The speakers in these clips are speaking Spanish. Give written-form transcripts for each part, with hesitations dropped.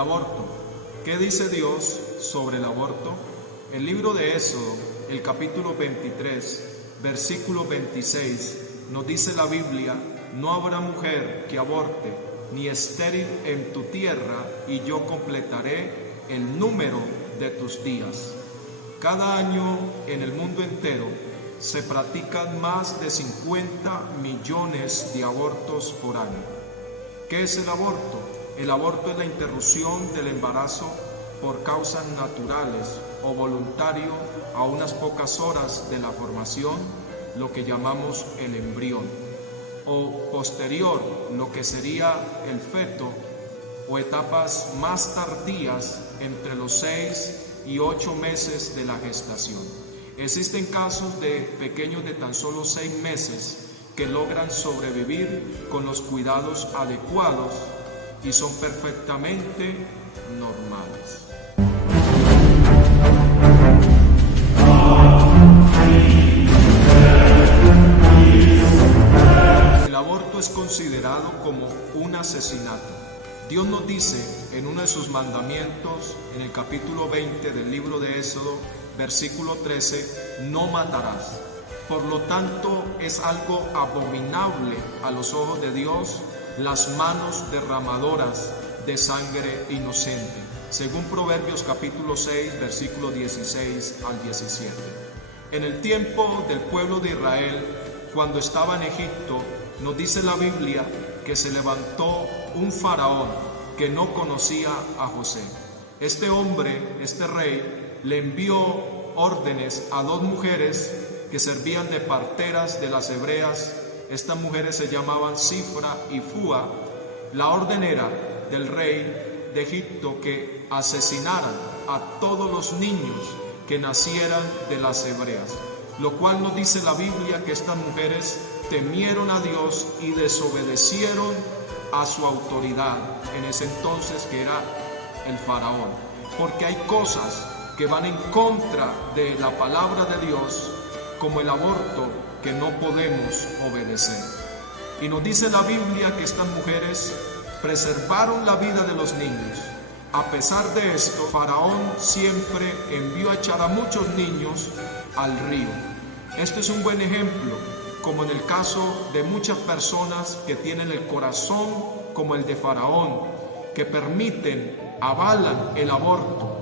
aborto. ¿Qué dice Dios sobre el aborto? El libro de Éxodo, el capítulo 23, versículo 26, nos dice la Biblia: no habrá mujer que aborte ni estéril en tu tierra, y yo completaré el número de tus días. Cada año en el mundo entero se practican más de 50 millones de abortos por año. ¿Qué es el aborto? El aborto es la interrupción del embarazo por causas naturales o voluntario a unas pocas horas de la formación, lo que llamamos el embrión, o posterior, lo que sería el feto, o etapas más tardías entre los 6 y 8 meses de la gestación. Existen casos de pequeños de tan solo 6 meses que logran sobrevivir con los cuidados adecuados y son perfectamente normales. El aborto es considerado como un asesinato. Dios nos dice en uno de sus mandamientos, en el capítulo 20 del libro de Éxodo, versículo 13, no matarás. Por lo tanto, es algo abominable a los ojos de Dios las manos derramadoras de sangre inocente, según Proverbios capítulo 6, versículo 16 al 17. En el tiempo del pueblo de Israel, cuando estaba en Egipto, nos dice la Biblia que se levantó un faraón que no conocía a José. Este hombre, este rey, le envió órdenes a 2 mujeres que servían de parteras de las hebreas. Estas mujeres se llamaban Cifra y Fúa. La orden era del rey de Egipto que asesinaran a todos los niños que nacieran de las hebreas, lo cual nos dice la Biblia que estas mujeres temieron a Dios y desobedecieron a su autoridad en ese entonces, que era el faraón, porque hay cosas que van en contra de la palabra de Dios, como el aborto, que no podemos obedecer. Y nos dice la Biblia que estas mujeres preservaron la vida de los niños. A pesar de esto, Faraón siempre envió a echar a muchos niños al río. Este es un buen ejemplo, como en el caso de muchas personas que tienen el corazón como el de Faraón, que avalan el aborto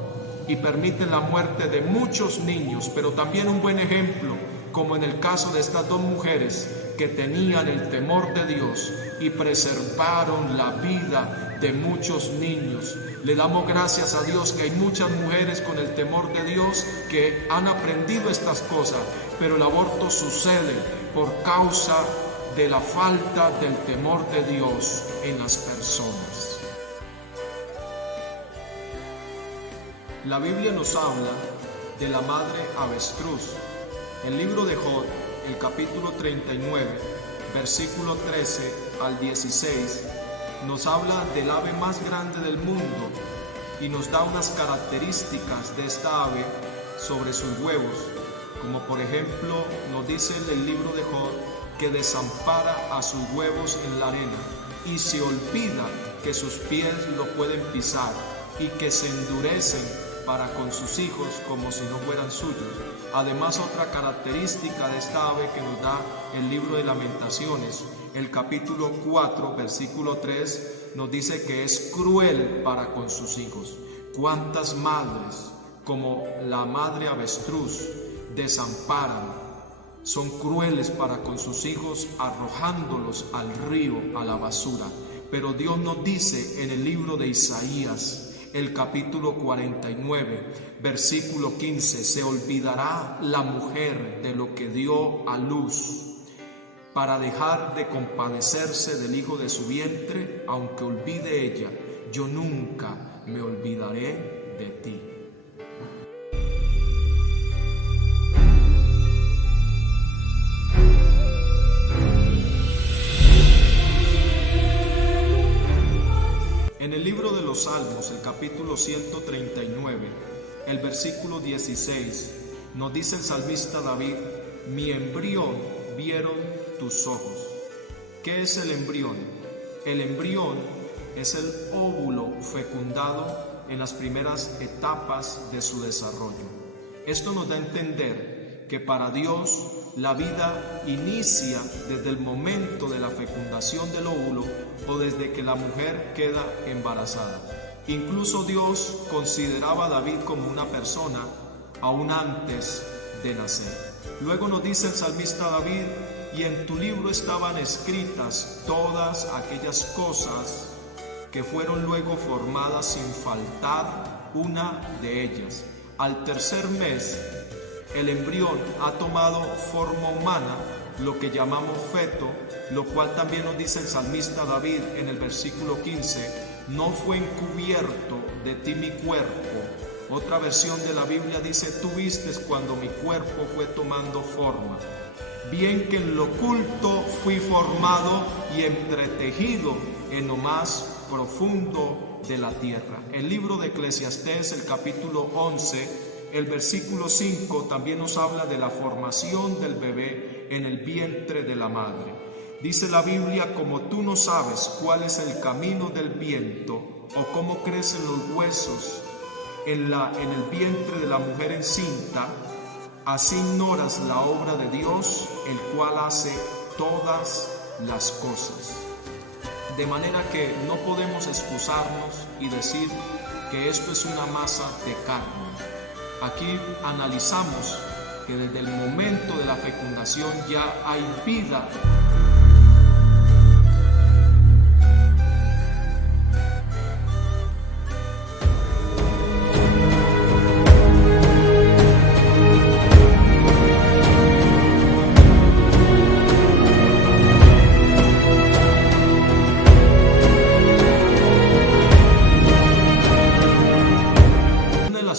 y permiten la muerte de muchos niños, pero también un buen ejemplo, como en el caso de estas 2 mujeres que tenían el temor de Dios y preservaron la vida de muchos niños. Le damos gracias a Dios que hay muchas mujeres con el temor de Dios que han aprendido estas cosas, pero el aborto sucede por causa de la falta del temor de Dios en las personas. La Biblia nos habla de la madre avestruz. El libro de Job, el capítulo 39, versículo 13 al 16, nos habla del ave más grande del mundo y nos da unas características de esta ave sobre sus huevos, como por ejemplo nos dice en el libro de Job que desampara a sus huevos en la arena y se olvida que sus pies lo pueden pisar, y que se endurecen para con sus hijos como si no fueran suyos. Además, otra característica de esta ave que nos da el libro de Lamentaciones, el capítulo 4, versículo 3, nos dice que es cruel para con sus hijos. ¿Cuántas madres, como la madre avestruz, desamparan, son crueles para con sus hijos, arrojándolos al río, a la basura? Pero Dios nos dice en el libro de Isaías, el capítulo 49, versículo 15, se olvidará la mujer de lo que dio a luz para dejar de compadecerse del hijo de su vientre, aunque olvide ella, yo nunca me olvidaré de ti. En el libro de los Salmos, el capítulo 139, el versículo 16, nos dice el salmista David: mi embrión vieron tus ojos. ¿Qué es el embrión? El embrión es el óvulo fecundado en las primeras etapas de su desarrollo. Esto nos da a entender que para Dios la vida inicia desde el momento de la fecundación del óvulo o desde que la mujer queda embarazada. Incluso Dios consideraba a David como una persona aún antes de nacer. Luego nos dice el salmista David: y en tu libro estaban escritas todas aquellas cosas que fueron luego formadas sin faltar una de ellas. Al tercer mes, el embrión ha tomado forma humana, lo que llamamos feto, lo cual también nos dice el salmista David en el versículo 15: no fue encubierto de ti mi cuerpo. Otra versión de la Biblia dice: tú vistes cuando mi cuerpo fue tomando forma. Bien que en lo oculto fui formado y entretejido en lo más profundo de la tierra. El libro de Eclesiastés, el capítulo 11, el versículo 5, también nos habla de la formación del bebé en el vientre de la madre. Dice la Biblia: como tú no sabes cuál es el camino del viento o cómo crecen los huesos en el vientre de la mujer encinta, así ignoras la obra de Dios, el cual hace todas las cosas. De manera que no podemos excusarnos y decir que esto es una masa de carne. Aquí analizamos que desde el momento de la fecundación ya hay vida.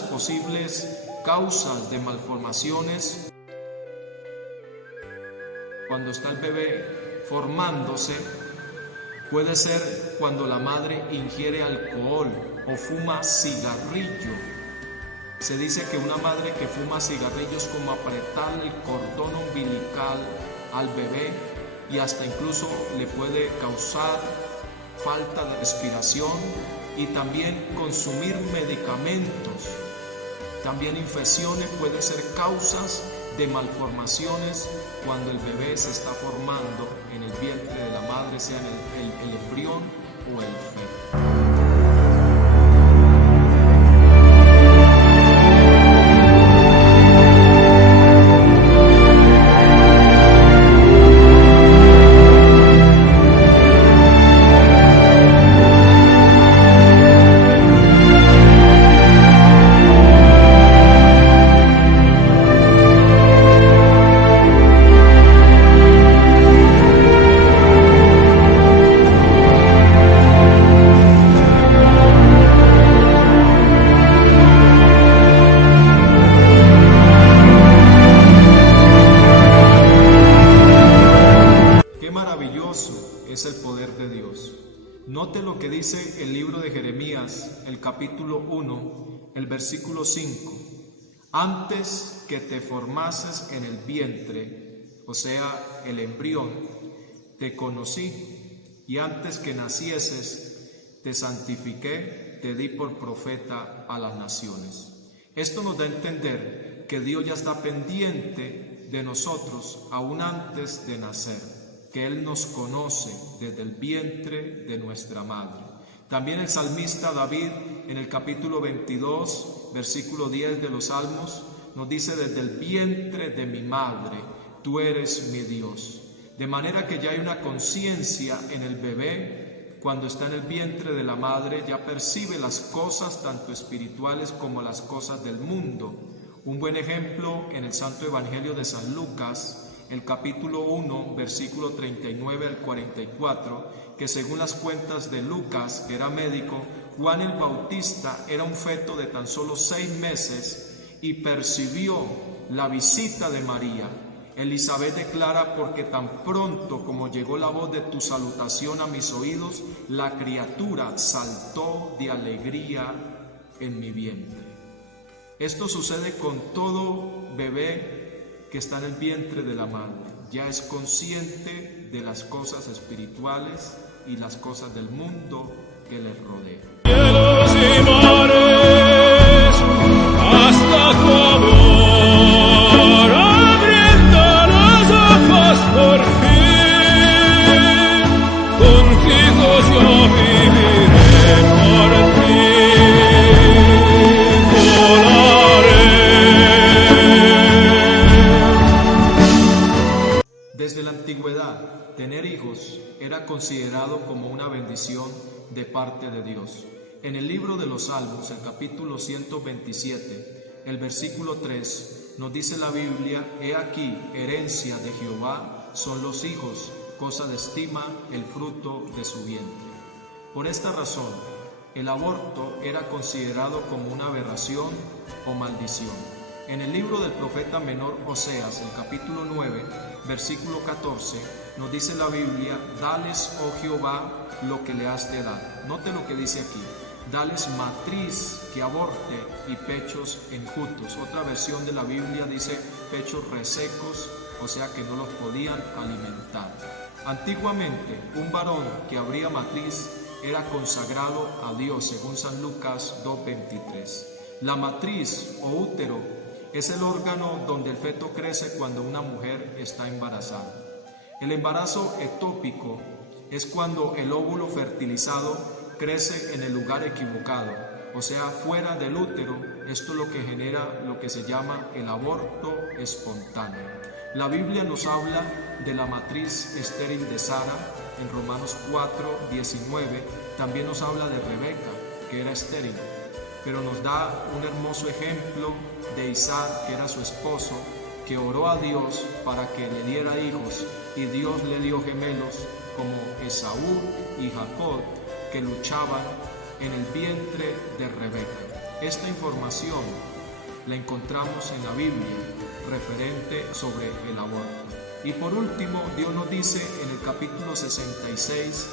Posibles causas de malformaciones cuando está el bebé formándose puede ser cuando la madre ingiere alcohol o fuma cigarrillo. Se dice que una madre que fuma cigarrillo es como apretarle el cordón umbilical al bebé y hasta incluso le puede causar falta de respiración, y también consumir medicamentos. También infecciones pueden ser causas de malformaciones cuando el bebé se está formando en el vientre de la madre, sea el embrión o el feto. Es el poder de Dios. Note lo que dice el libro de Jeremías, el capítulo 1, el versículo 5. Antes que te formases en el vientre, o sea, el embrión, te conocí, y antes que nacieses, te santifiqué, te di por profeta a las naciones. Esto nos da a entender que Dios ya está pendiente de nosotros aún antes de nacer, que Él nos conoce desde el vientre de nuestra madre. También el salmista David, en el capítulo 22, versículo 10 de los Salmos, nos dice: desde el vientre de mi madre, tú eres mi Dios. De manera que ya hay una conciencia en el bebé. Cuando está en el vientre de la madre, ya percibe las cosas tanto espirituales como las cosas del mundo. Un buen ejemplo en el Santo Evangelio de San Lucas, el capítulo 1, versículo 39 al 44, que según las cuentas de Lucas, que era médico, Juan el Bautista era un feto de tan solo 6 meses y percibió la visita de María. Elizabeth declara: porque tan pronto como llegó la voz de tu salutación a mis oídos, la criatura saltó de alegría en mi vientre. Esto sucede con todo bebé que está en el vientre de la madre. Ya es consciente de las cosas espirituales y las cosas del mundo que les rodea. Cielos y mares, hasta tu amor, abriendo los ojos por fin, contigo yo viviré por ti, volaré. Desde la antigüedad, tener hijos era considerado como una bendición de parte de Dios. En el libro de los Salmos, el capítulo 127, el versículo 3, nos dice la Biblia: He aquí, herencia de Jehová son los hijos, cosa de estima el fruto de su vientre. Por esta razón, el aborto era considerado como una aberración o maldición. En el libro del profeta menor Oseas, el capítulo 9, versículo 14, nos dice la Biblia: Dales, oh Jehová, lo que le has de dar. Note lo que dice aquí: dales matriz que aborte y pechos enjutos. Otra versión de la Biblia dice pechos resecos, o sea que no los podían alimentar. Antiguamente, un varón que abría matriz era consagrado a Dios, según San Lucas 2:23. La matriz o útero es el órgano donde el feto crece cuando una mujer está embarazada. El embarazo ectópico es cuando el óvulo fertilizado crece en el lugar equivocado, o sea, fuera del útero. Esto es lo que genera lo que se llama el aborto espontáneo. La Biblia nos habla de la matriz estéril de Sara en Romanos 4:19. También nos habla de Rebeca, que era estéril, pero nos da un hermoso ejemplo de Isaac, que era su esposo, que oró a Dios para que le diera hijos, y Dios le dio gemelos como Esaú y Jacob, que luchaban en el vientre de Rebeca. Esta información la encontramos en la Biblia referente sobre el aborto. Y por último, Dios nos dice en el capítulo 66,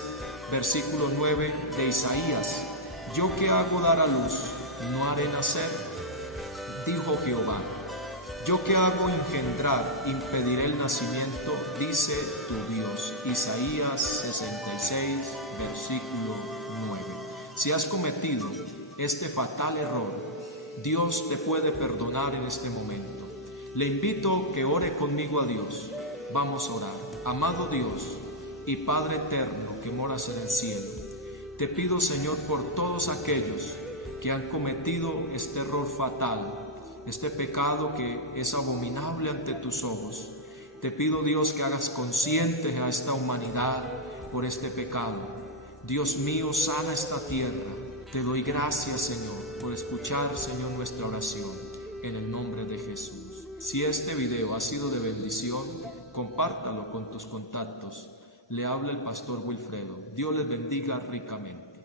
versículo 9 de Isaías: Yo que hago dar a luz, no haré nacer, dijo Jehová. Yo que hago engendrar, impediré el nacimiento, dice tu Dios. Isaías 66, versículo 9. Si has cometido este fatal error, Dios te puede perdonar en este momento. Le invito que ore conmigo a Dios. Vamos a orar. Amado Dios y Padre eterno que moras en el cielo, te pido, Señor, por todos aquellos que han cometido este error fatal, este pecado que es abominable ante tus ojos. Te pido, Dios, que hagas conscientes a esta humanidad por este pecado. Dios mío, sana esta tierra. Te doy gracias, Señor, por escuchar, Señor, nuestra oración, en el nombre de Jesús. Si este video ha sido de bendición, compártalo con tus contactos. Le habla el pastor Wilfredo. Dios les bendiga ricamente.